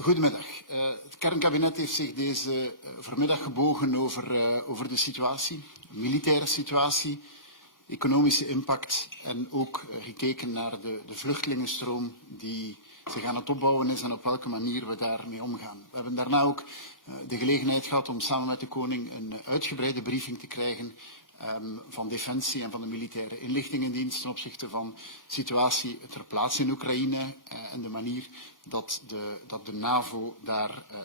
Goedemiddag. Het kernkabinet heeft zich deze vanmiddag gebogen over de situatie, de militaire situatie, economische impact en ook gekeken naar de vluchtelingenstroom die zich aan het opbouwen is en op welke manier we daarmee omgaan. We hebben daarna ook de gelegenheid gehad om samen met de koning een uitgebreide briefing te krijgen van Defensie en van de militaire inlichtingendienst ten opzichte van de situatie ter plaatse in Oekraïne en de manier dat de NAVO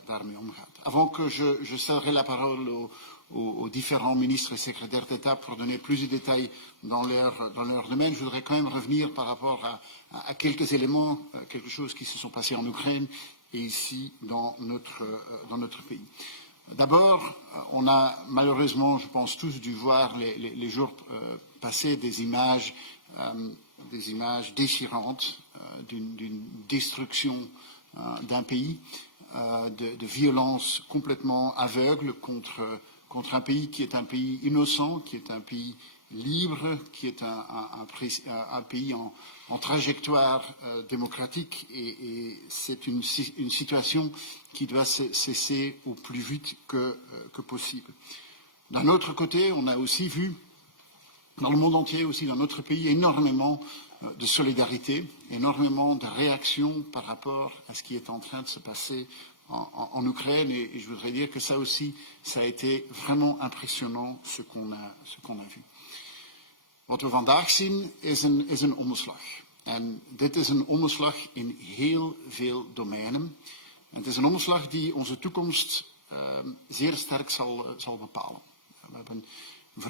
daarmee omgaat. Avant que je cèderai la parole aux différents ministres et secrétaires d'État pour donner plus de détails dans leur domaine, je voudrais quand même revenir par rapport à quelques éléments, quelque chose qui se sont passés en Ukraine et ici dans notre pays. D'abord, on a malheureusement, je pense tous, dû voir les jours passés des images déchirantes d'une destruction d'un pays, de violences complètement aveugles contre un pays qui est un pays innocent, qui est un pays libre, qui est un pays en trajectoire démocratique et c'est une situation qui doit cesser au plus vite que possible. D'un autre côté, on a aussi vu dans le monde entier, aussi dans notre pays, énormément de solidarité, énormément de réactions par rapport à ce qui est en train de se passer en Ukraine et je voudrais dire que ça aussi, ça a été vraiment impressionnant ce qu'on a vu. Wat we vandaag zien is een omslag. En dit is een omslag in heel veel domeinen. En het is een omslag die onze toekomst zeer sterk zal bepalen. We hebben de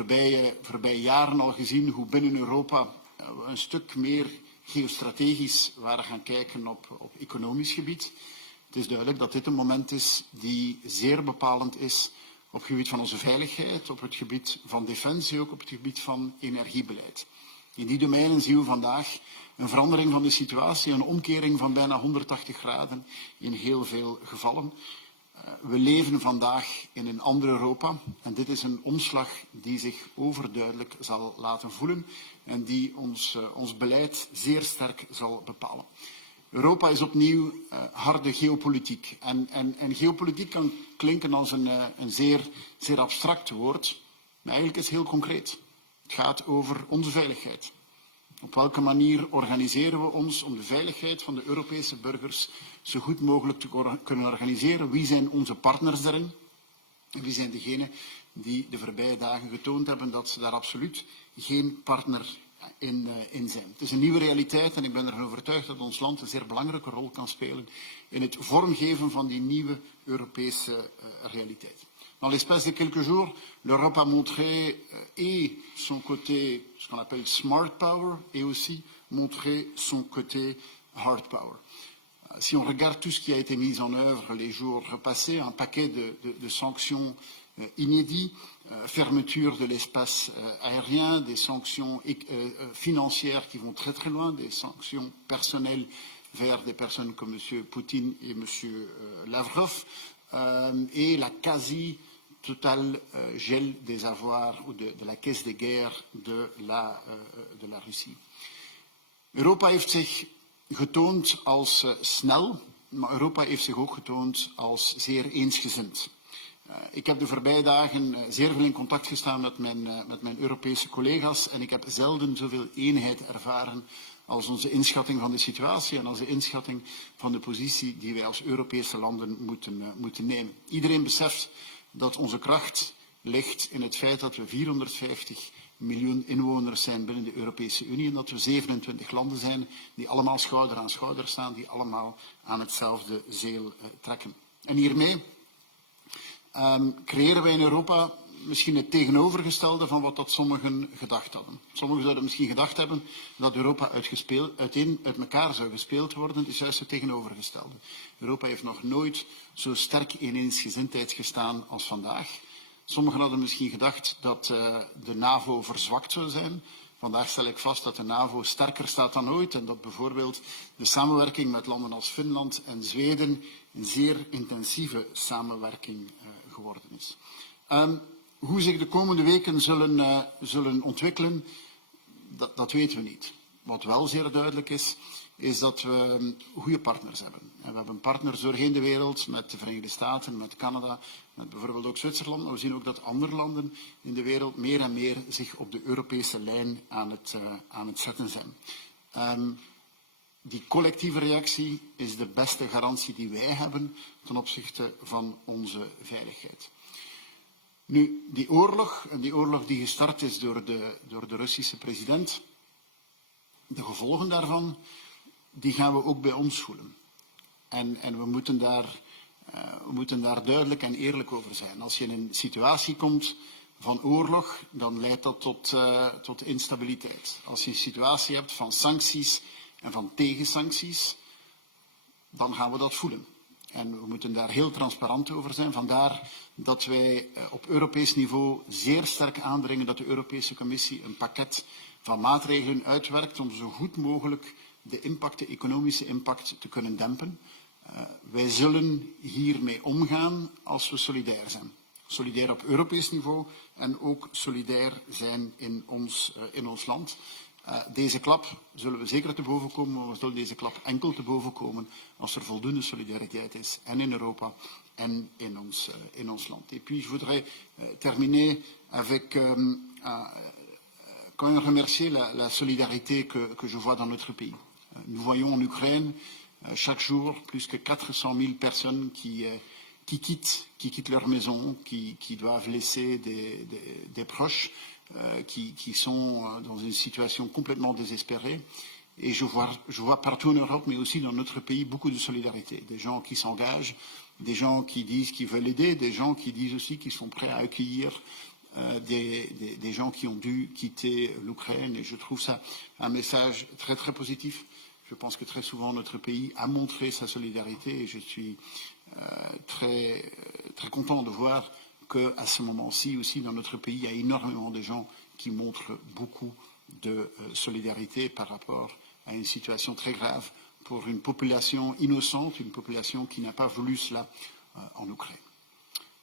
voorbije jaren al gezien hoe binnen Europa we een stuk meer geostrategisch waren gaan kijken op economisch gebied. Het is duidelijk dat dit een moment is die zeer bepalend is op het gebied van onze veiligheid, op het gebied van defensie, ook op het gebied van energiebeleid. In die domeinen zien we vandaag een verandering van de situatie, een omkering van bijna 180 graden in heel veel gevallen. We leven vandaag in een ander Europa en dit is een omslag die zich overduidelijk zal laten voelen en die ons beleid zeer sterk zal bepalen. Europa is opnieuw harde geopolitiek. En geopolitiek kan klinken als een zeer abstract woord, maar eigenlijk is het heel concreet. Het gaat over onze veiligheid. Op welke manier organiseren we ons om de veiligheid van de Europese burgers zo goed mogelijk te kunnen organiseren? Wie zijn onze partners daarin? En wie zijn degenen die de voorbije dagen getoond hebben dat ze daar absoluut geen partner in zijn. Het is een nieuwe realiteit en ik ben ervan overtuigd dat ons land een zeer belangrijke rol kan spelen in het vormgeven van die nieuwe Europese realiteit. Dans l'espace de quelques jours, l'Europe a montré et son côté, ce qu'on appelle smart power, et aussi montré son côté hard power. Si on regarde tout ce qui a été mis en œuvre les jours passés, un paquet de sanctions inédits, fermeture de l'espace aérien, des sanctions financières qui vont très très loin, des sanctions personnelles vers des personnes comme M. Poutine et M. Lavrov, et la quasi-total gel des avoirs ou de la caisse de guerre de la Russie. Europa heeft zich getoond als snel, maar Europa heeft zich ook getoond als zeer eensgezind. Ik heb de voorbije dagen zeer veel in contact gestaan met mijn Europese collega's en ik heb zelden zoveel eenheid ervaren als onze inschatting van de situatie en als de inschatting van de positie die wij als Europese landen moeten nemen. Iedereen beseft dat onze kracht ligt in het feit dat we 450 miljoen inwoners zijn binnen de Europese Unie en dat we 27 landen zijn die allemaal schouder aan schouder staan, die allemaal aan hetzelfde zeel trekken. En hiermee creëren wij in Europa misschien het tegenovergestelde van wat dat sommigen gedacht hadden. Sommigen zouden misschien gedacht hebben dat Europa uit elkaar zou gespeeld worden. Het is juist het tegenovergestelde. Europa heeft nog nooit zo sterk in eensgezindheid gestaan als vandaag. Sommigen hadden misschien gedacht dat de NAVO verzwakt zou zijn. Vandaag stel ik vast dat de NAVO sterker staat dan ooit en dat bijvoorbeeld de samenwerking met landen als Finland en Zweden een zeer intensieve samenwerking geworden is. Hoe zich de komende weken zullen ontwikkelen, dat weten we niet. Wat wel zeer duidelijk is, is dat we goede partners hebben. En we hebben partners doorheen de wereld, met de Verenigde Staten, met Canada, met bijvoorbeeld ook Zwitserland. Maar we zien ook dat andere landen in de wereld meer en meer zich op de Europese lijn aan het zetten zijn. Die collectieve reactie is de beste garantie die wij hebben ten opzichte van onze veiligheid. Nu, die oorlog die gestart is door de Russische president, de gevolgen daarvan, die gaan we ook bij ons voelen. En we moeten daar duidelijk en eerlijk over zijn. Als je in een situatie komt van oorlog, dan leidt dat tot instabiliteit. Als je een situatie hebt van sancties en van tegensancties, dan gaan we dat voelen. En we moeten daar heel transparant over zijn. Vandaar dat wij op Europees niveau zeer sterk aandringen dat de Europese Commissie een pakket van maatregelen uitwerkt om zo goed mogelijk de economische impact te kunnen dempen. Wij zullen hiermee omgaan als we solidair zijn. Solidair op Europees niveau en ook solidair zijn in ons land. Deze klap zullen we zeker te boven komen, maar we zullen deze klap enkel te boven komen als er voldoende solidariteit is, en in Europa en in ons land. Et puis je voudrais terminer avec quand même remercier la solidarité que je vois dans notre pays. Nous voyons en Ukraine chaque jour plus que 400 000 personnes qui quittent leur maison, qui doivent laisser des proches, qui sont dans une situation complètement désespérée. Et je vois partout en Europe, mais aussi dans notre pays, beaucoup de solidarité. Des gens qui s'engagent, des gens qui disent qu'ils veulent aider, des gens qui disent aussi qu'ils sont prêts à accueillir des gens qui ont dû quitter l'Ukraine. Et je trouve ça un message très très positif. Je pense que très souvent notre pays a montré sa solidarité et je suis très content de voir qu'à ce moment-ci aussi dans notre pays, il y a énormément de gens qui montrent beaucoup de solidarité par rapport à une situation très grave pour une population innocente, une population qui n'a pas voulu cela en Ukraine.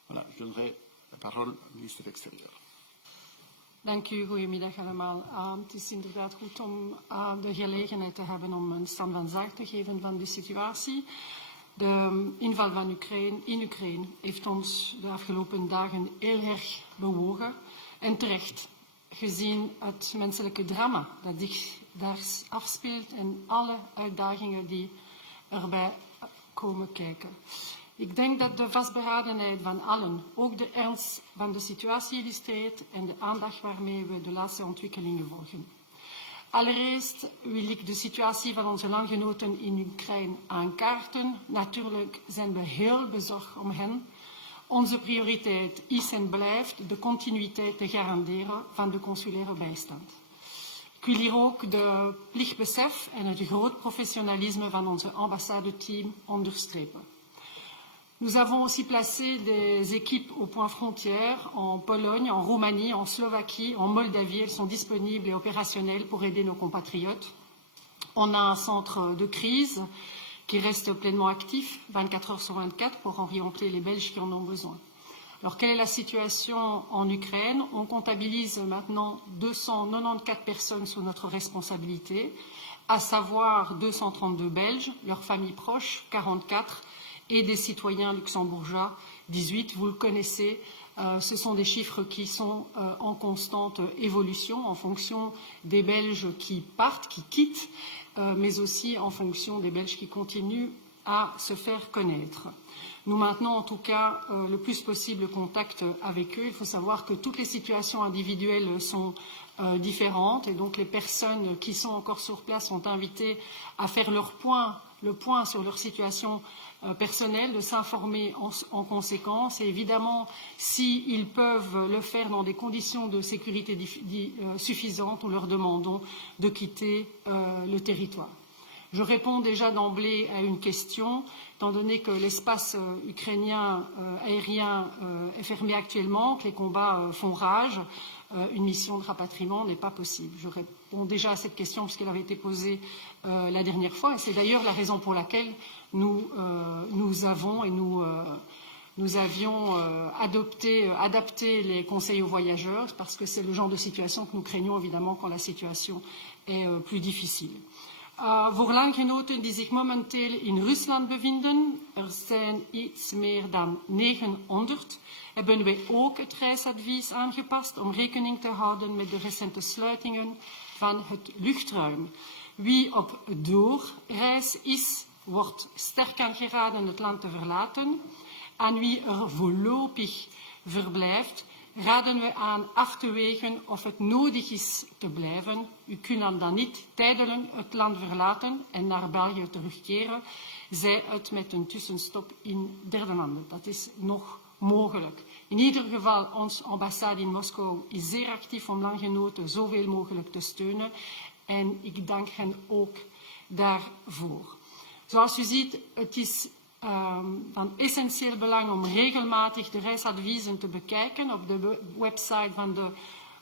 Voilà, je donnerai la parole au ministre de l'Extérieur. Dank u, goedemiddag allemaal. Het is inderdaad goed om de gelegenheid te hebben om een stand van zaken te geven van de situatie. De inval van in Oekraïne heeft ons de afgelopen dagen heel erg bewogen. En terecht, gezien het menselijke drama dat zich daar afspeelt en alle uitdagingen die erbij komen kijken. Ik denk dat de vastberadenheid van allen ook de ernst van de situatie illustreert en de aandacht waarmee we de laatste ontwikkelingen volgen. Allereerst wil ik de situatie van onze landgenoten in Oekraïne aankaarten. Natuurlijk zijn we heel bezorgd om hen. Onze prioriteit is en blijft de continuïteit te garanderen van de consulaire bijstand. Ik wil hier ook de plichtbesef en het groot professionalisme van onze ambassadeteam onderstrepen. Nous avons aussi placé des équipes au point frontière en Pologne, en Roumanie, en Slovaquie, en Moldavie. Elles sont disponibles et opérationnelles pour aider nos compatriotes. On a un centre de crise qui reste pleinement actif 24 heures sur 24 pour orienter les Belges qui en ont besoin. Alors, quelle est la situation en Ukraine? On comptabilise maintenant 294 personnes sous notre responsabilité, à savoir 232 Belges, leurs familles proches, 44, et des citoyens luxembourgeois, 18. Vous le connaissez, ce sont des chiffres qui sont en constante évolution en fonction des Belges qui partent, qui quittent, mais aussi en fonction des Belges qui continuent à se faire connaître. Nous maintenons en tout cas le plus possible le contact avec eux. Il faut savoir que toutes les situations individuelles sont différentes et donc les personnes qui sont encore sur place sont invitées à faire le point sur leur situation personnelle, de s'informer en conséquence. Et évidemment, s'ils peuvent le faire dans des conditions de sécurité suffisantes, nous leur demandons de quitter le territoire. Je réponds déjà d'emblée à une question, étant donné que l'espace ukrainien aérien est fermé actuellement, que les combats font rage, une mission de rapatriement n'est pas possible. Je réponds déjà à cette question puisqu'elle avait été posée la dernière fois, et c'est d'ailleurs la raison pour laquelle nous avions adapté les conseils aux voyageurs, parce que c'est le genre de situation que nous craignons évidemment quand la situation est plus difficile. Voor landgenoten die zich momenteel in Rusland bevinden, er zijn iets meer dan 900, hebben wij ook het reisadvies aangepast om rekening te houden met de recente sluitingen van het luchtruim. Wie op doorreis is, wordt sterk aangeraden het land te verlaten. Aan wie er voorlopig verblijft, raden we aan af te wegen of het nodig is te blijven. U kunt dan niet tijdelijk het land verlaten en naar België terugkeren, zij het met een tussenstop in derde landen. Dat is nog mogelijk. In ieder geval, onze ambassade in Moskou is zeer actief om landgenoten zoveel mogelijk te steunen en ik dank hen ook daarvoor. Zoals u ziet, het is van essentieel belang om regelmatig de reisadviezen te bekijken op de website van de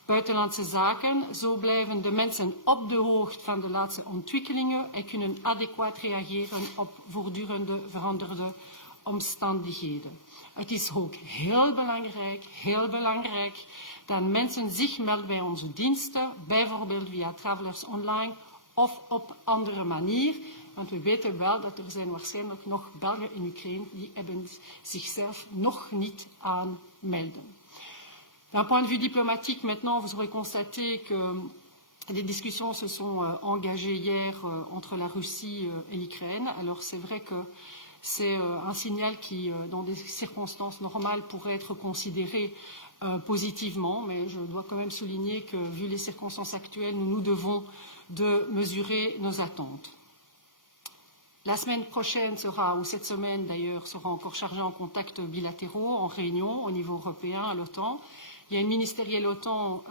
Buitenlandse Zaken. Zo blijven de mensen op de hoogte van de laatste ontwikkelingen en kunnen adequaat reageren op voortdurende veranderde omstandigheden. Het is ook heel belangrijk dat mensen zich melden bij onze diensten, bijvoorbeeld via Travelers Online of op andere manier. Want we weten wel dat er zijn waarschijnlijk nog Belgen in Oekraïne die hebben zichzelf nog niet aanmelden. D'un point de vue diplomatique, maintenant, vous aurez constaté que des discussions se sont engagées hier entre la Russie et l'Ukraine. Alors c'est vrai que c'est un signal qui, dans des circonstances normales, pourrait être considéré positivement, mais je dois quand même souligner que, vu les circonstances actuelles, nous devons de mesurer nos attentes. La semaine prochaine sera, ou cette semaine d'ailleurs, sera encore chargée en contacts bilatéraux, en réunion au niveau européen, à l'OTAN. Il y a une ministérielle OTAN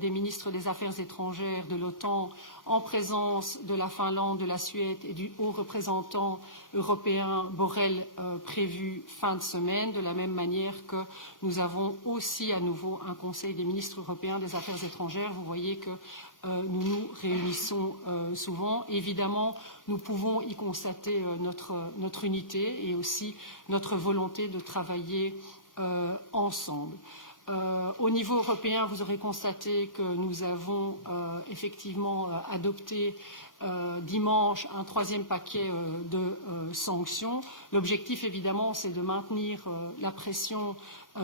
des ministres des Affaires étrangères de l'OTAN en présence de la Finlande, de la Suède et du haut représentant européen Borrell prévu fin de semaine, de la même manière que nous avons aussi à nouveau un Conseil des ministres européens des Affaires étrangères. Vous voyez que nous nous réunissons souvent. Évidemment, nous pouvons y constater notre unité et aussi notre volonté de travailler ensemble. Au niveau européen, vous aurez constaté que nous avons effectivement adopté dimanche un troisième paquet de sanctions. L'objectif, évidemment, c'est de maintenir la pression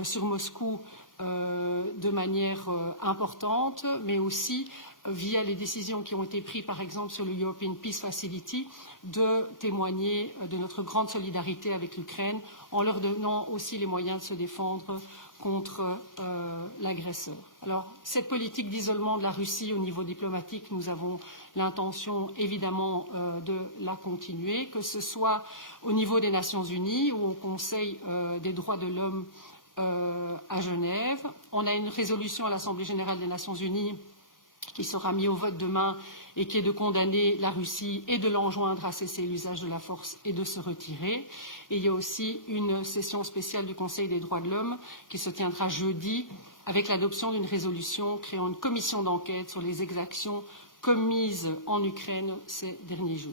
sur Moscou de manière importante, mais aussi via les décisions qui ont été prises, par exemple, sur le European Peace Facility, de témoigner de notre grande solidarité avec l'Ukraine, en leur donnant aussi les moyens de se défendre contre l'agresseur. Alors, cette politique d'isolement de la Russie au niveau diplomatique, nous avons l'intention, évidemment, de la continuer, que ce soit au niveau des Nations Unies ou au Conseil des droits de l'homme à Genève. On a une résolution à l'Assemblée générale des Nations Unies qui sera mis au vote demain et qui est de condamner la Russie et de l'enjoindre à cesser l'usage de la force et de se retirer. Et il y a aussi une session spéciale du Conseil des droits de l'homme qui se tiendra jeudi avec l'adoption d'une résolution créant une commission d'enquête sur les exactions commises en Ukraine ces derniers jours.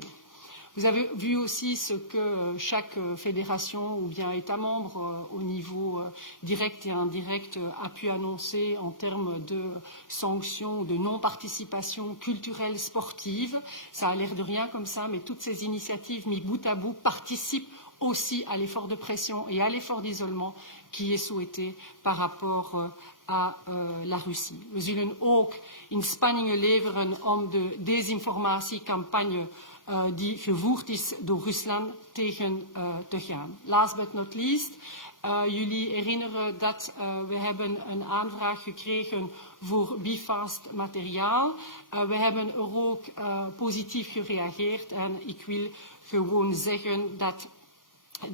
Vous avez vu aussi ce que chaque fédération ou bien État membre au niveau direct et indirect a pu annoncer en termes de sanctions ou de non-participation culturelle sportive. Ça a l'air de rien comme ça, mais toutes ces initiatives mises bout à bout participent aussi à l'effort de pression et à l'effort d'isolement qui est souhaité par rapport à la Russie. We zullen ook inspanningen leveren om de desinformatiecampagne die gevoerd is door Rusland tegen te gaan. Last but not least, jullie herinneren dat we hebben een aanvraag gekregen voor BFAST materiaal. We hebben er ook positief gereageerd en ik wil gewoon zeggen dat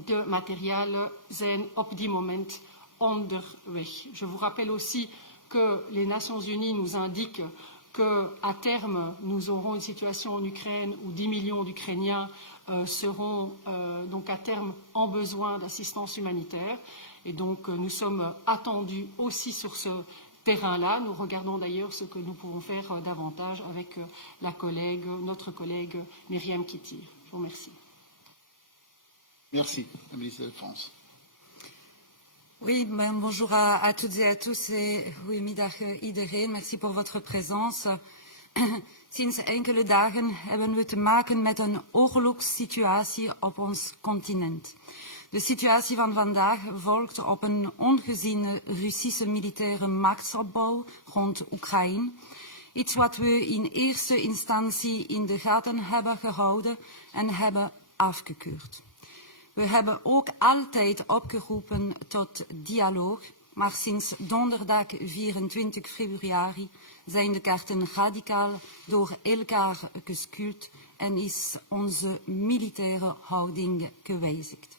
de materialen zijn op dit moment onderweg. Je vous rappelle aussi que les Nations Unies nous indiquent qu'à terme, nous aurons une situation en Ukraine où 10 millions d'Ukrainiens seront donc à terme en besoin d'assistance humanitaire. Et donc, nous sommes attendus aussi sur ce terrain-là. Nous regardons d'ailleurs ce que nous pouvons faire davantage avec notre collègue Myriam Kittir. Je vous remercie. Merci, la ministre de la Défense. Oui, bonjour à toutes et à tous et goedemiddag iedereen. Merci pour votre présence. Sinds enkele dagen hebben we te maken met een oorlogssituatie op ons continent. De situatie van vandaag volgt op een ongeziene Russische militaire machtsopbouw rond Oekraïne. Iets wat we in eerste instantie in de gaten hebben gehouden en hebben afgekeurd. We hebben ook altijd opgeroepen tot dialoog, maar sinds donderdag 24 februari zijn de kaarten radicaal door elkaar geschuurd en is onze militaire houding gewijzigd.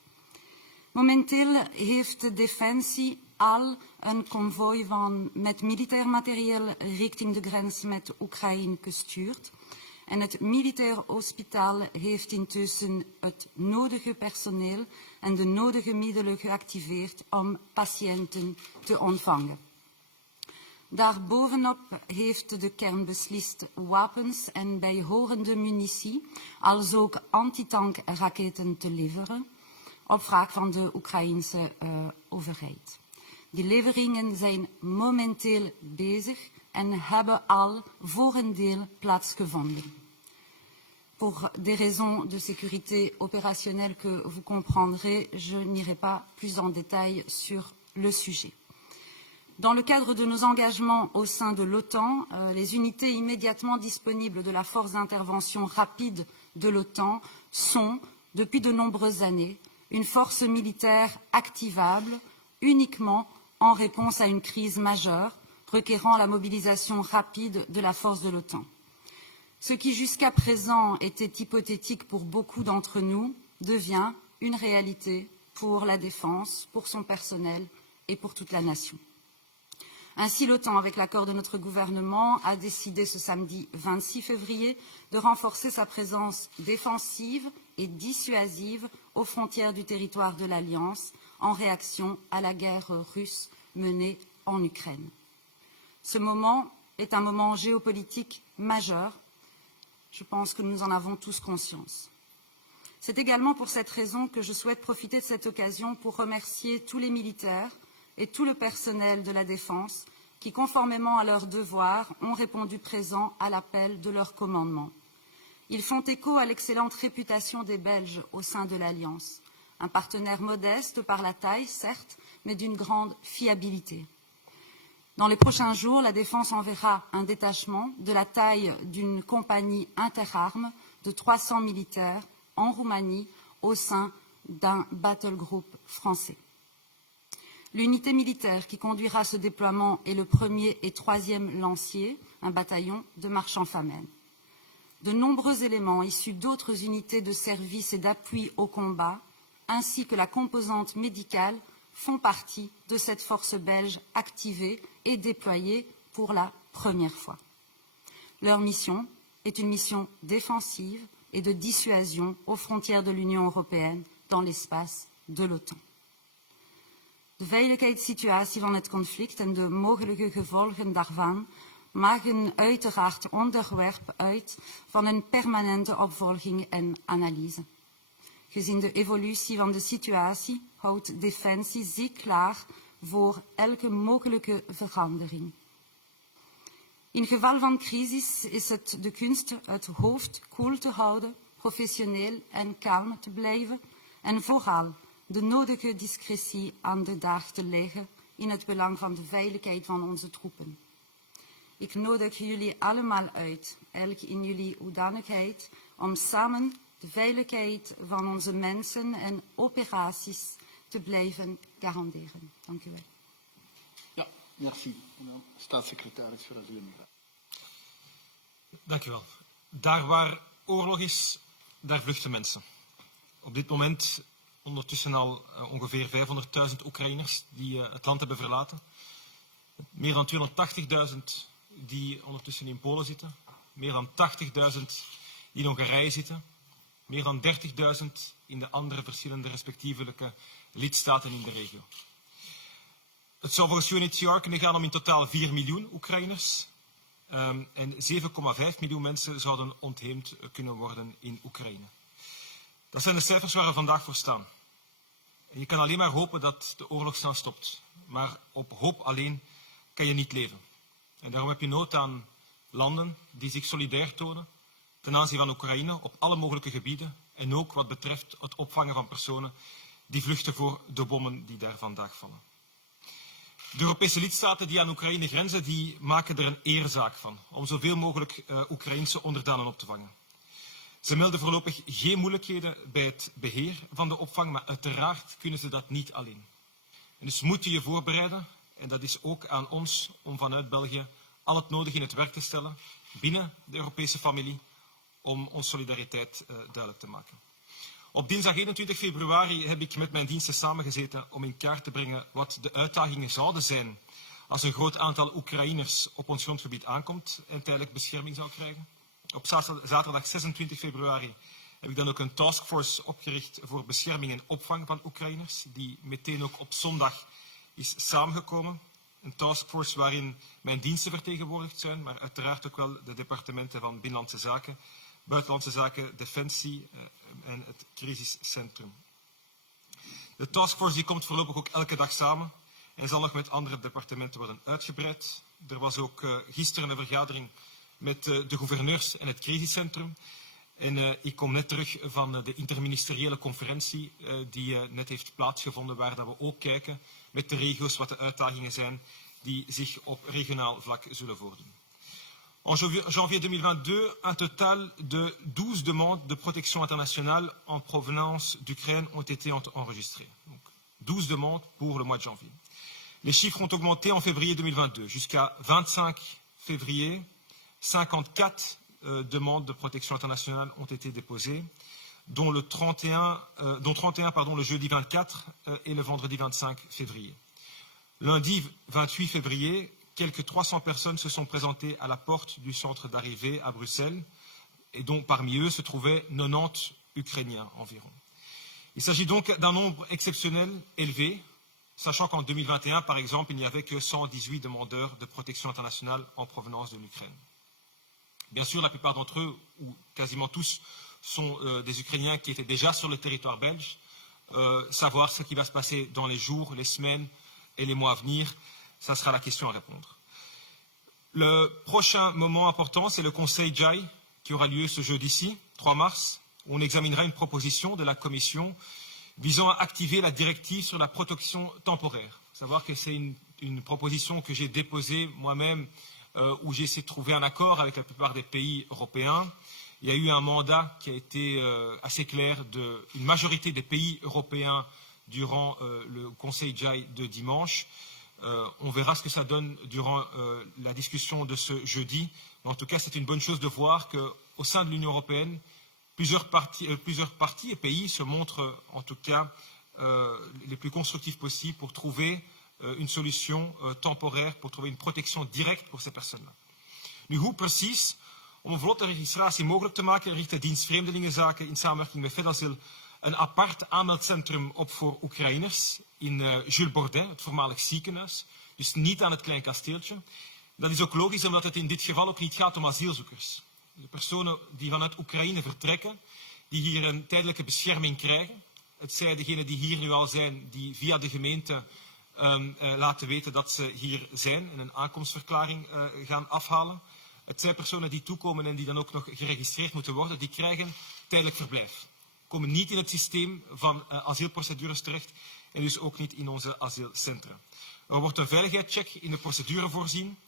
Momenteel heeft de Defensie al een konvooi met militair materieel richting de grens met Oekraïne gestuurd. En het militair hospitaal heeft intussen het nodige personeel en de nodige middelen geactiveerd om patiënten te ontvangen. Daarbovenop heeft de kern beslist wapens en bijhorende munitie, als ook antitankraketten te leveren, op vraag van de Oekraïense overheid. Die leveringen zijn momenteel bezig en hebben al voor een deel plaatsgevonden. Pour des raisons de sécurité opérationnelle que vous comprendrez, je n'irai pas plus en détail sur le sujet. Dans le cadre de nos engagements au sein de l'OTAN, les unités immédiatement disponibles de la force d'intervention rapide de l'OTAN sont, depuis de nombreuses années, une force militaire activable uniquement en réponse à une crise majeure requérant la mobilisation rapide de la force de l'OTAN. Ce qui jusqu'à présent était hypothétique pour beaucoup d'entre nous devient une réalité pour la défense, pour son personnel et pour toute la nation. Ainsi, l'OTAN, avec l'accord de notre gouvernement, a décidé ce samedi 26 février de renforcer sa présence défensive et dissuasive aux frontières du territoire de l'Alliance en réaction à la guerre russe menée en Ukraine. Ce moment est un moment géopolitique majeur. Je pense que nous en avons tous conscience. C'est également pour cette raison que je souhaite profiter de cette occasion pour remercier tous les militaires et tout le personnel de la défense qui, conformément à leurs devoirs, ont répondu présent à l'appel de leur commandement. Ils font écho à l'excellente réputation des Belges au sein de l'Alliance, un partenaire modeste par la taille, certes, mais d'une grande fiabilité. Dans les prochains jours, la Défense enverra un détachement de la taille d'une compagnie interarmes de 300 militaires en Roumanie au sein d'un battle group français. L'unité militaire qui conduira ce déploiement est le 1er et 3e lancier, un bataillon de marchands Famenne. De nombreux éléments issus d'autres unités de service et d'appui au combat, ainsi que la composante médicale, font partie de cette force belge activée et déployée pour la première fois. Leur mission est une mission défensive et de dissuasion aux frontières de l'Union européenne dans l'espace de l'OTAN. De veiligheidssituatie van het conflict en de mogelijke gevolgen daarvan maken uiteraard onderwerp uit van een permanente opvolging en analyse. Gezien de evolutie van de situatie houdt Defensie zich klaar voor elke mogelijke verandering. In geval van crisis is het de kunst het hoofd koel te houden, professioneel en kalm te blijven en vooral de nodige discretie aan de dag te leggen in het belang van de veiligheid van onze troepen. Ik nodig jullie allemaal uit, elk in jullie hoedanigheid, om samen de veiligheid van onze mensen en operaties te blijven garanderen. Dank u wel. Ja, merci. Staatssecretaris voor Asiel en Migratie. Dank u wel. Daar waar oorlog is, daar vluchten mensen. Op dit moment ondertussen al ongeveer 500.000 Oekraïners die het land hebben verlaten. Meer dan 280.000 die ondertussen in Polen zitten. Meer dan 80.000 die in Hongarije zitten. Meer dan 30.000 in de andere verschillende respectievelijke lidstaten in de regio. Het zou volgens UNHCR kunnen gaan om in totaal 4 miljoen Oekraïners. En 7,5 miljoen mensen zouden ontheemd kunnen worden in Oekraïne. Dat zijn de cijfers waar we vandaag voor staan. En je kan alleen maar hopen dat de oorlog snel stopt. Maar op hoop alleen kan je niet leven. En daarom heb je nood aan landen die zich solidair tonen ten aanzien van Oekraïne op alle mogelijke gebieden en ook wat betreft het opvangen van personen die vluchten voor de bommen die daar vandaag vallen. De Europese lidstaten die aan Oekraïne grenzen, die maken er een eerzaak van om zoveel mogelijk Oekraïnse onderdanen op te vangen. Ze melden voorlopig geen moeilijkheden bij het beheer van de opvang, maar uiteraard kunnen ze dat niet alleen. En dus moet je je voorbereiden, en dat is ook aan ons om vanuit België al het nodige in het werk te stellen binnen de Europese familie om onze solidariteit duidelijk te maken. Op dinsdag 21 februari heb ik met mijn diensten samengezeten om in kaart te brengen wat de uitdagingen zouden zijn als een groot aantal Oekraïners op ons grondgebied aankomt en tijdelijk bescherming zou krijgen. Op zaterdag 26 februari heb ik dan ook een taskforce opgericht voor bescherming en opvang van Oekraïners, die meteen ook op zondag is samengekomen. Een taskforce waarin mijn diensten vertegenwoordigd zijn, maar uiteraard ook wel de departementen van Binnenlandse Zaken, Buitenlandse Zaken, Defensie en het crisiscentrum. De taskforce die komt voorlopig ook elke dag samen en zal nog met andere departementen worden uitgebreid. Er was ook gisteren een vergadering met de gouverneurs en het crisiscentrum. En ik kom net terug van de interministeriële conferentie die net heeft plaatsgevonden, waar dat we ook kijken met de regio's wat de uitdagingen zijn die zich op regionaal vlak zullen voordoen. En janvier 2022, un total de 12 demandes de protection internationale en provenance d'Ukraine ont été enregistrées. Donc, 12 demandes pour le mois de janvier. Les chiffres ont augmenté en février 2022. Jusqu'à 25 février, 54 demandes de protection internationale ont été déposées, dont 31 le jeudi 24 et le vendredi 25 février. Lundi 28 février, quelques 300 personnes se sont présentées à la porte du centre d'arrivée à Bruxelles, et dont parmi eux se trouvaient 90 Ukrainiens environ. Il s'agit donc d'un nombre exceptionnel élevé, sachant qu'en 2021, par exemple, il n'y avait que 118 demandeurs de protection internationale en provenance de l'Ukraine. Bien sûr, la plupart d'entre eux, ou quasiment tous, sont des Ukrainiens qui étaient déjà sur le territoire belge. Savoir ce qui va se passer dans les jours, les semaines et les mois à venir, ça sera la question à répondre. Le prochain moment important, c'est le Conseil JAI qui aura lieu ce jeudi-ci, 3 mars, où on examinera une proposition de la Commission visant à activer la directive sur la protection temporaire. Il faut savoir que c'est une proposition que j'ai déposée moi-même, où j'ai essayé de trouver un accord avec la plupart des pays européens. Il y a eu un mandat qui a été assez clair d'une majorité des pays européens durant le Conseil JAI de dimanche. On verra ce que ça donne durant la discussion de ce jeudi. Mais en tout cas, c'est une bonne chose de voir qu'au sein de l'Union européenne, plusieurs partis et pays se montrent en tout cas les plus constructifs possibles pour trouver une solution temporaire, pour trouver une protection directe pour ces personnes-là. Nu, hoe precies? Om een vlotte registratie mogelijk te maken, richt de dienst Vreemdelingenzaken in samenwerking met FedAsyl een apart aanmeldcentrum op voor Oekraïners in Jules Bordet, het voormalig ziekenhuis. Dus niet aan het Klein Kasteeltje. Dat is ook logisch, omdat het in dit geval ook niet gaat om asielzoekers. De personen die vanuit Oekraïne vertrekken, die hier een tijdelijke bescherming krijgen. Het zij degenen die hier nu al zijn, die via de gemeente laten weten dat ze hier zijn en een aankomstverklaring gaan afhalen. Het zijn personen die toekomen en die dan ook nog geregistreerd moeten worden, die krijgen tijdelijk verblijf. Komen niet in het systeem van asielprocedures terecht en dus ook niet in onze asielcentra. Er wordt een veiligheidscheck in de procedure voorzien.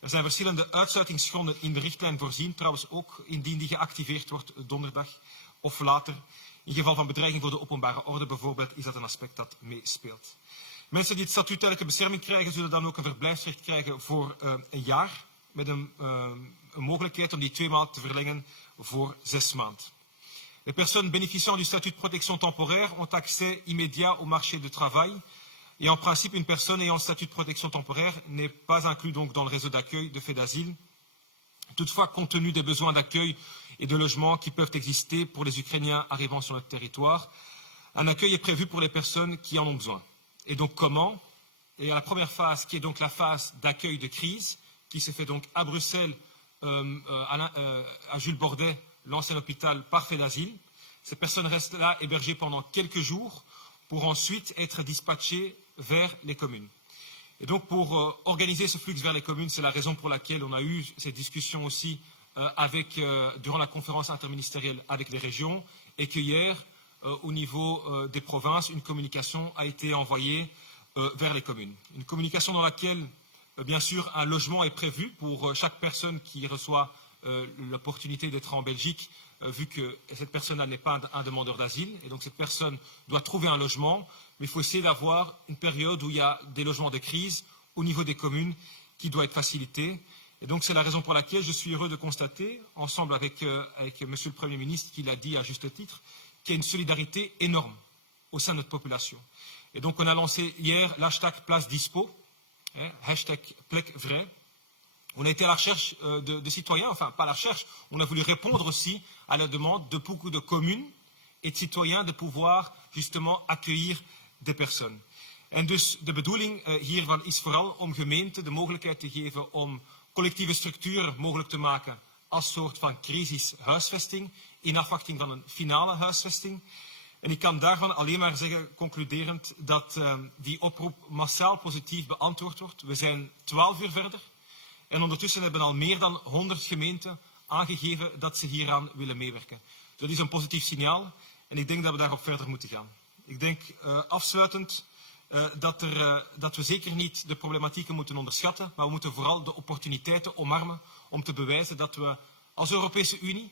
Er zijn verschillende uitsluitingsgronden in de richtlijn voorzien, trouwens ook indien die geactiveerd wordt donderdag of later. In geval van bedreiging voor de openbare orde bijvoorbeeld is dat een aspect dat meespeelt. Mensen die het statuut tijdelijke bescherming krijgen, zullen dan ook een verblijfsrecht krijgen voor een jaar, met een mogelijkheid om die 2 maanden te verlengen voor 6 maanden. Les personnes bénéficiant du statut de protection temporaire ont accès immédiat au marché du travail et en principe une personne ayant le statut de protection temporaire n'est pas inclus donc dans le réseau d'accueil de FedAsyl. Toutefois, compte tenu des besoins d'accueil et de logement qui peuvent exister pour les Ukrainiens arrivant sur notre territoire, un accueil est prévu pour les personnes qui en ont besoin. Et donc comment? Il y a la première phase qui est donc la phase d'accueil de crise, qui se fait donc à Bruxelles, à Jules Bordet, l'ancien hôpital, par FedAsyl. Ces personnes restent là hébergées pendant quelques jours pour ensuite être dispatchées vers les communes. Et donc pour organiser ce flux vers les communes, c'est la raison pour laquelle on a eu cette discussion aussi durant la conférence interministérielle avec les régions, et que hier, au niveau des provinces, une communication a été envoyée vers les communes. Une communication dans laquelle, bien sûr, un logement est prévu pour chaque personne qui reçoit l'opportunité d'être en Belgique, vu que cette personne-là n'est pas un demandeur d'asile, et donc cette personne doit trouver un logement, mais il faut essayer d'avoir une période où il y a des logements de crise au niveau des communes qui doit être facilitée. Et donc c'est la raison pour laquelle je suis heureux de constater, ensemble avec Monsieur le Premier ministre, qui l'a dit à juste titre, qu'il y a une solidarité énorme au sein de notre population. Et donc on a lancé hier l'hashtag Place Dispo, hashtag Plek Vrij. On a été à la recherche de citoyens, enfin pas à la recherche, on a voulu répondre aussi à la demande de beaucoup de communes et de citoyens de pouvoir justement accueillir des personnes. En dus de bedoeling hiervan is vooral om gemeenten de mogelijkheid te geven om collectieve structuren mogelijk te maken als soort van crisishuisvesting in afwachting van een finale huisvesting. En ik kan daarvan alleen maar zeggen, concluderend, dat die oproep massaal positief beantwoord wordt. We zijn 12 uur verder en ondertussen hebben al meer dan 100 gemeenten aangegeven dat ze hieraan willen meewerken. Dat is een positief signaal en ik denk dat we daarop verder moeten gaan. Ik denk afsluitend dat we zeker niet de problematieken moeten onderschatten, maar we moeten vooral de opportuniteiten omarmen om te bewijzen dat we als Europese Unie,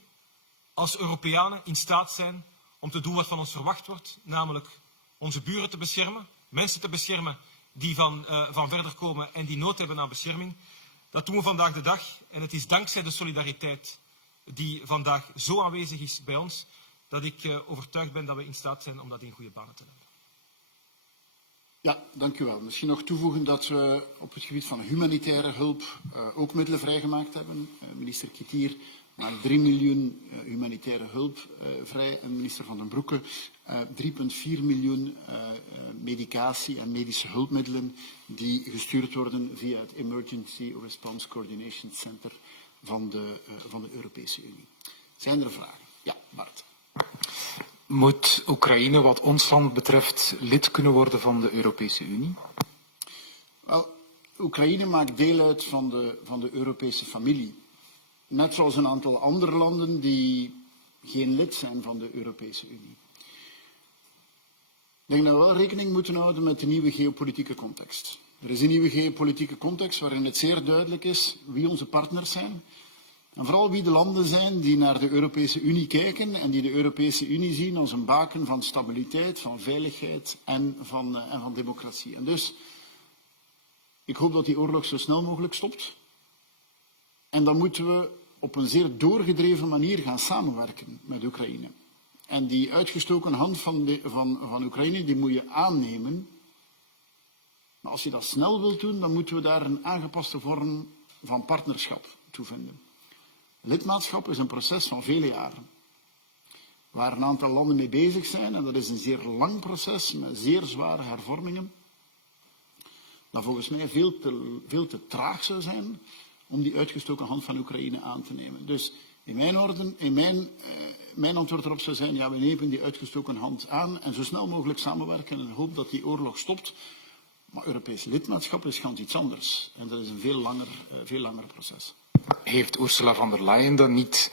als Europeanen in staat zijn om te doen wat van ons verwacht wordt, namelijk onze buren te beschermen, mensen te beschermen die van verder komen en die nood hebben aan bescherming. Dat doen we vandaag de dag en het is dankzij de solidariteit die vandaag zo aanwezig is bij ons, dat ik overtuigd ben dat we in staat zijn om dat in goede banen te leiden. Ja, dank u wel. Misschien nog toevoegen dat we op het gebied van humanitaire hulp ook middelen vrijgemaakt hebben. Minister Kittier maakt 3 miljoen humanitaire hulp vrij en minister Van den Broeke 3,4 miljoen medicatie en medische hulpmiddelen die gestuurd worden via het Emergency Response Coordination Center van de Europese Unie. Zijn er vragen? Ja, Bart. Moet Oekraïne, wat ons land betreft, lid kunnen worden van de Europese Unie? Wel, Oekraïne maakt deel uit van de Europese familie. Net zoals een aantal andere landen die geen lid zijn van de Europese Unie. Ik denk dat we wel rekening moeten houden met de nieuwe geopolitieke context. Er is een nieuwe geopolitieke context waarin het zeer duidelijk is wie onze partners zijn. En vooral wie de landen zijn die naar de Europese Unie kijken en die de Europese Unie zien als een baken van stabiliteit, van veiligheid en van democratie. En dus, ik hoop dat die oorlog zo snel mogelijk stopt. En dan moeten we op een zeer doorgedreven manier gaan samenwerken met Oekraïne. En die uitgestoken hand van Oekraïne, die moet je aannemen. Maar als je dat snel wilt doen, dan moeten we daar een aangepaste vorm van partnerschap toe vinden. Lidmaatschap is een proces van vele jaren, waar een aantal landen mee bezig zijn, en dat is een zeer lang proces met zeer zware hervormingen, dat volgens mij veel te traag zou zijn om die uitgestoken hand van Oekraïne aan te nemen. Dus mijn antwoord erop zou zijn, ja, we nemen die uitgestoken hand aan en zo snel mogelijk samenwerken en hoop dat die oorlog stopt. Maar Europees lidmaatschap is ganz iets anders en dat is een veel langer proces. Heeft Ursula von der Leyen dan niet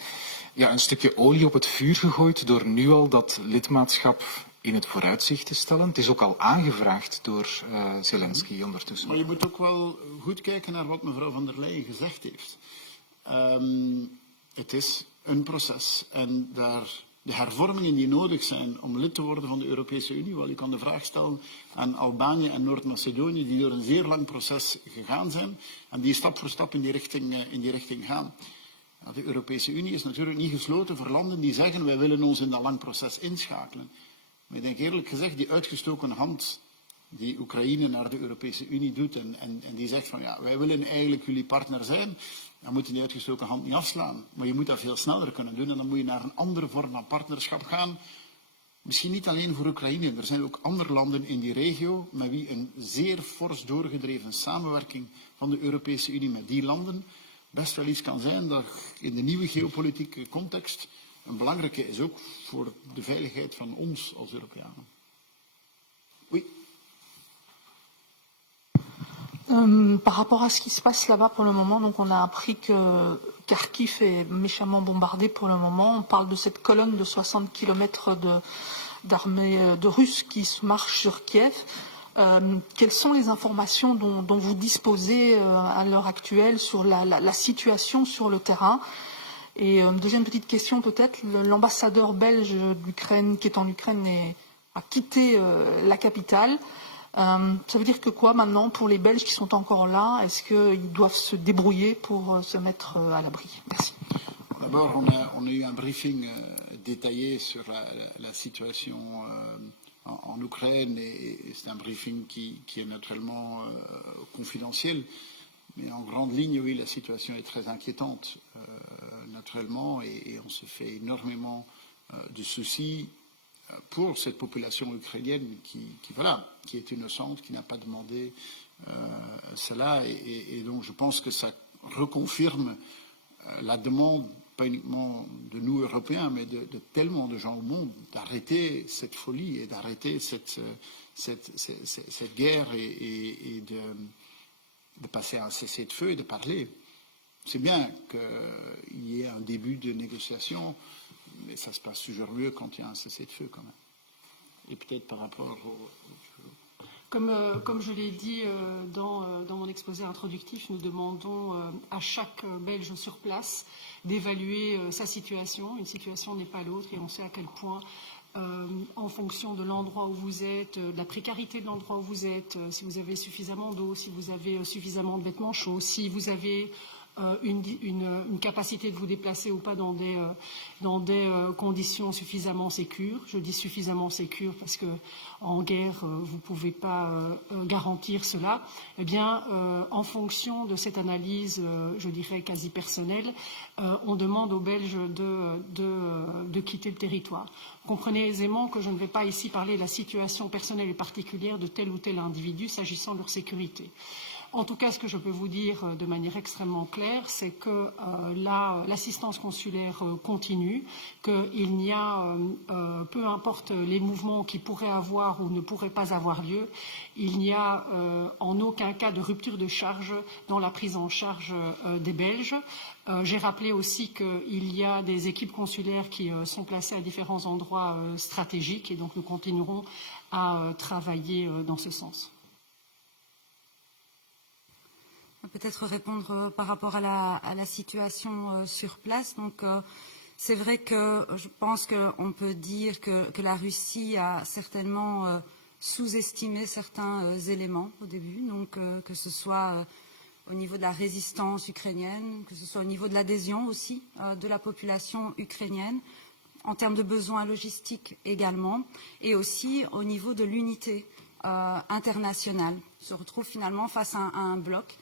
een stukje olie op het vuur gegooid door nu al dat lidmaatschap in het vooruitzicht te stellen? Het is ook al aangevraagd door Zelensky ondertussen. Maar je moet ook wel goed kijken naar wat mevrouw von der Leyen gezegd heeft. Het is een proces en de hervormingen die nodig zijn om lid te worden van de Europese Unie, wel, je kan de vraag stellen aan Albanië en Noord-Macedonië, die door een zeer lang proces gegaan zijn en die stap voor stap in die richting gaan. Ja, de Europese Unie is natuurlijk niet gesloten voor landen die zeggen wij willen ons in dat lang proces inschakelen. Maar ik denk eerlijk gezegd, die uitgestoken hand die Oekraïne naar de Europese Unie doet en die zegt van ja, wij willen eigenlijk jullie partner zijn, dan moet je die uitgestoken hand niet afslaan. Maar je moet dat veel sneller kunnen doen en dan moet je naar een andere vorm van partnerschap gaan. Misschien niet alleen voor Oekraïne, er zijn ook andere landen in die regio met wie een zeer fors doorgedreven samenwerking van de Europese Unie met die landen best wel iets kan zijn dat in de nieuwe geopolitieke context een belangrijke is ook voor de veiligheid van ons als Europeanen. Oei. Par rapport à ce qui se passe là-bas pour le moment, donc on a appris que Kharkiv est méchamment bombardé pour le moment. On parle de cette colonne de 60 km d'armée de Russes qui marche sur Kiev. Quelles sont les informations dont vous disposez à l'heure actuelle sur la situation sur le terrain? Et deuxième petite question peut-être, l'ambassadeur belge d'Ukraine qui est en Ukraine a quitté la capitale. Ça veut dire que quoi maintenant pour les Belges qui sont encore là? Est-ce qu'ils doivent se débrouiller pour se mettre à l'abri? Merci. D'abord, on a eu un briefing détaillé sur la situation en Ukraine et c'est un briefing qui est naturellement confidentiel. Mais en grande ligne, oui, la situation est très inquiétante, naturellement, et on se fait énormément de soucis pour cette population ukrainienne qui est innocente, qui n'a pas demandé cela. Et donc je pense que ça reconfirme la demande, pas uniquement de nous Européens, mais de tellement de gens au monde, d'arrêter cette folie et d'arrêter cette guerre et de passer à un cessez-le-feu et de parler. C'est bien qu'il y ait un début de négociation, mais ça se passe toujours mieux quand il y a un cessez-le-feu quand même. Et peut-être par rapport au... Comme je l'ai dit dans mon exposé introductif, nous demandons à chaque Belge sur place d'évaluer sa situation. Une situation n'est pas l'autre et on sait à quel point, en fonction de l'endroit où vous êtes, de la précarité de l'endroit où vous êtes, si vous avez suffisamment d'eau, si vous avez suffisamment de vêtements chauds, si vous avez une capacité de vous déplacer ou pas dans des conditions suffisamment sécures. Je dis suffisamment sécures parce que en guerre, vous ne pouvez pas garantir cela. Eh bien, en fonction de cette analyse, je dirais quasi personnelle, on demande aux Belges de quitter le territoire. Comprenez aisément que je ne vais pas ici parler de la situation personnelle et particulière de tel ou tel individu s'agissant de leur sécurité. En tout cas, ce que je peux vous dire de manière extrêmement claire, c'est que l'assistance consulaire continue, qu'il n'y a, peu importe les mouvements qui pourraient avoir ou ne pourraient pas avoir lieu, il n'y a en aucun cas de rupture de charge dans la prise en charge des Belges. J'ai rappelé aussi qu'il y a des équipes consulaires qui sont placées à différents endroits stratégiques et donc nous continuerons à travailler dans ce sens. Peut-être répondre par rapport à la situation sur place. Donc, c'est vrai que je pense qu'on peut dire que la Russie a certainement sous-estimé certains éléments au début, donc que ce soit au niveau de la résistance ukrainienne, que ce soit au niveau de l'adhésion aussi de la population ukrainienne, en termes de besoins logistiques également, et aussi au niveau de l'unité internationale. On se retrouve finalement face à un bloc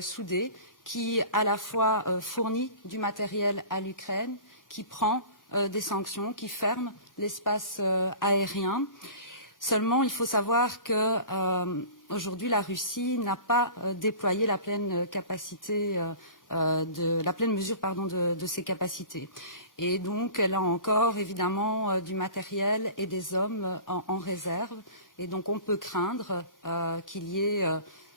soudé qui à la fois fournit du matériel à l'Ukraine, qui prend des sanctions, qui ferme l'espace aérien. Seulement, il faut savoir que aujourd'hui, la Russie n'a pas déployé la pleine capacité, la pleine mesure de ses capacités. Et donc, elle a encore évidemment du matériel et des hommes en réserve. Et donc, on peut craindre qu'il y ait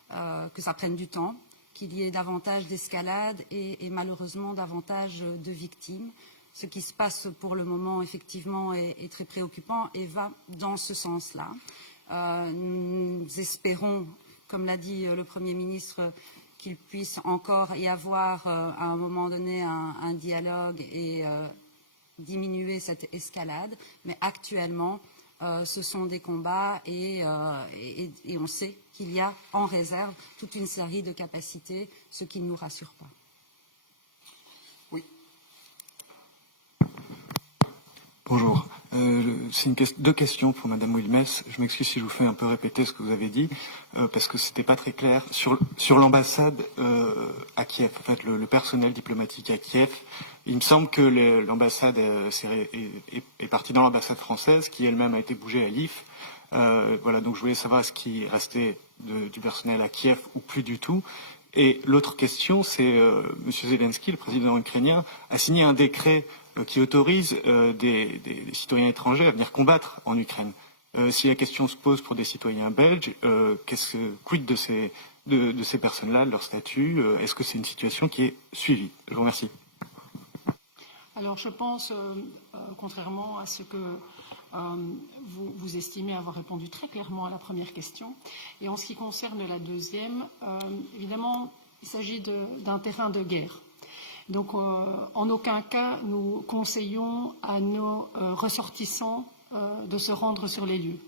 que ça prenne du temps, qu'il y ait davantage d'escalade et malheureusement davantage de victimes. Ce qui se passe pour le moment, effectivement, est très préoccupant et va dans ce sens-là. Nous espérons, comme l'a dit le Premier ministre, qu'il puisse encore y avoir à un moment donné un dialogue et diminuer cette escalade. Mais actuellement, ce sont des combats et on sait qu'il y a en réserve toute une série de capacités, ce qui ne nous rassure pas. Oui. Bonjour. C'est deux questions pour Madame Wilmès. Je m'excuse si je vous fais un peu répéter ce que vous avez dit, parce que c'était pas très clair. Sur l'ambassade à Kiev, en fait, le personnel diplomatique à Kiev, il me semble que l'ambassade est partie dans l'ambassade française, qui elle-même a été bougée à Lviv. Voilà, donc je voulais savoir ce qui restait du personnel à Kiev ou plus du tout. Et l'autre question, c'est M. Zelensky, le président ukrainien, a signé un décret qui autorise des citoyens étrangers à venir combattre en Ukraine. Si la question se pose pour des citoyens belges, quid de de ces personnes-là, de leur statut? Est-ce que c'est une situation qui est suivie? Je vous remercie. Alors je pense, contrairement à ce que vous estimez avoir répondu très clairement à la première question, et en ce qui concerne la deuxième, évidemment, il s'agit d'un terrain de guerre. Donc en aucun cas nous conseillons à nos ressortissants de se rendre sur les lieux,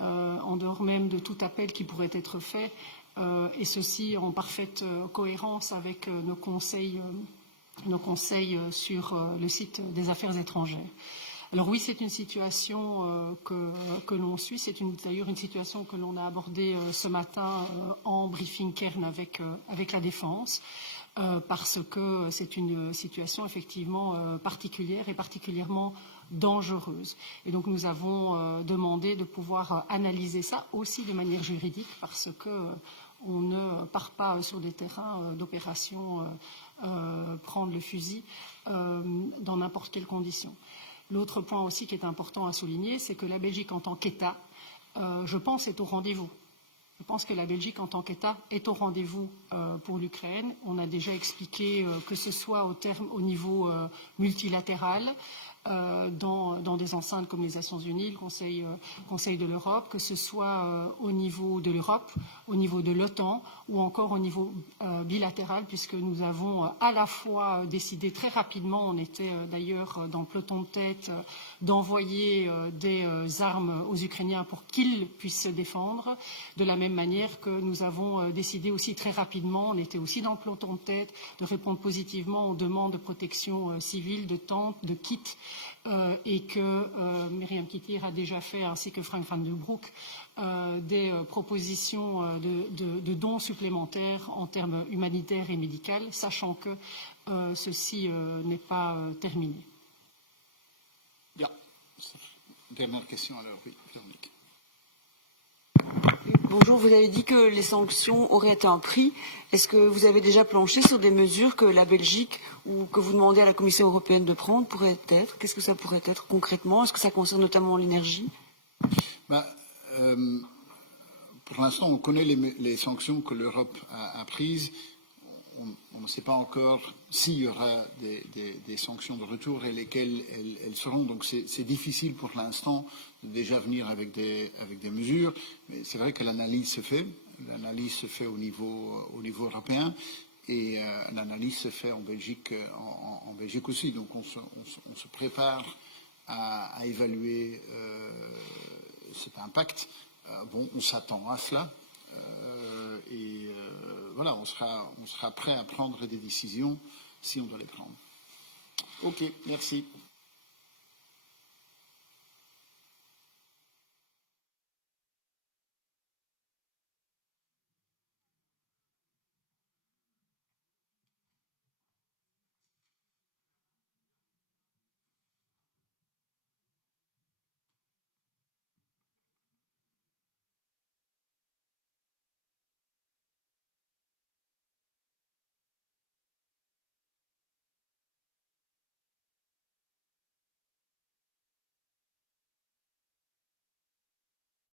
en dehors même de tout appel qui pourrait être fait, et ceci en parfaite cohérence avec nos conseils sur le site des affaires étrangères. Alors oui, c'est une situation que l'on suit, c'est d'ailleurs une situation que l'on a abordée ce matin en briefing Kern avec la Défense, parce que c'est une situation effectivement particulière et particulièrement dangereuse. Et donc nous avons demandé de pouvoir analyser ça aussi de manière juridique, parce que on ne part pas sur des terrains d'opération prendre le fusil dans n'importe quelle condition. L'autre point aussi qui est important à souligner, c'est que la Belgique en tant qu'État, je pense, est au rendez-vous. Je pense que la Belgique en tant qu'État est au rendez-vous pour l'Ukraine. On a déjà expliqué que ce soit au niveau multilatéral, dans des enceintes comme les Nations Unies, le Conseil de l'Europe, que ce soit au niveau de l'Europe, au niveau de l'OTAN ou encore au niveau bilatéral, puisque nous avons à la fois décidé très rapidement, on était d'ailleurs dans le peloton de tête, d'envoyer des armes aux Ukrainiens pour qu'ils puissent se défendre, de la même manière que nous avons décidé aussi très rapidement, on était aussi dans le peloton de tête, de répondre positivement aux demandes de protection civile, de tentes, de kits, et que Myriam Kittir a déjà fait, ainsi que Frank van den Broek, des propositions de dons supplémentaires en termes humanitaires et médicaux, sachant que ceci n'est pas terminé. Ja. Dernière question alors, oui, Véronique. Bonjour, vous avez dit que les sanctions auraient été un prix. Est-ce que vous avez déjà planché sur des mesures que la Belgique ou que vous demandez à la Commission européenne de prendre pourrait être? Qu'est-ce que ça pourrait être concrètement? Est-ce que ça concerne notamment l'énergie? Pour l'instant, on connaît les sanctions que l'Europe a prises. On ne sait pas encore s'il y aura des sanctions de retour et lesquelles elles seront. Donc c'est difficile pour l'instant de déjà venir avec des mesures. Mais c'est vrai que l'analyse se fait. L'analyse se fait au niveau européen et l'analyse se fait en Belgique, en Belgique aussi. Donc on se prépare à évaluer cet impact. On s'attend à cela. Voilà, on sera prêt à prendre des décisions si on doit les prendre. Ok, merci.